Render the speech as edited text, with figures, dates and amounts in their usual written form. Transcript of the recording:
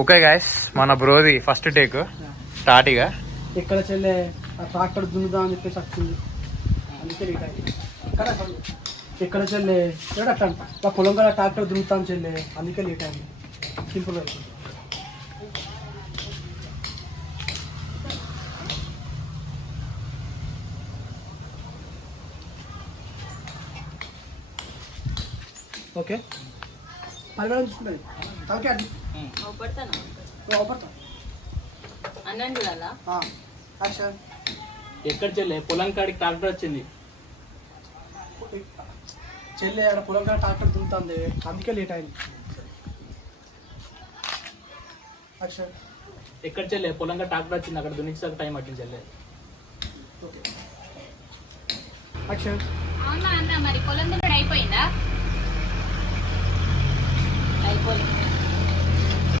Okay guys, మన బ్రోది first take start. ఇక ఇక్కడ చెల్లె ట్రాక్టర్ దున్నుదా అని చెప్పేసి వచ్చింది, అందుకే లేట్ అయింది. ఇక్కడ చెల్లె ఆ పొలం కదా ట్రాక్టర్ దున్నుతాను చెల్లె, అందుకే లేట్ అయింది. సింపుల్ అయిపోయింది. ఓకే పరిమాణం చూసుకుంటుంది తలకే అడ్డు ఎక్కడ చెల్లె పొలం కాడికి ట్రాక్టర్ వచ్చింది. చెల్లె అక్కడ పొలం కాడ ట్రాక్టర్ దున్నుతుంది, అందుకే లేట్ అయింది. ఎక్కడ చెల్లె పొలం కాడ ట్రాక్టర్ వచ్చింది, అక్కడ దున్నించడానికి టైం పట్టింది చెల్లె. అవునా అన్న, మరి పొలం దున్నుడు అయిపోయిందా? అయిపోయింది.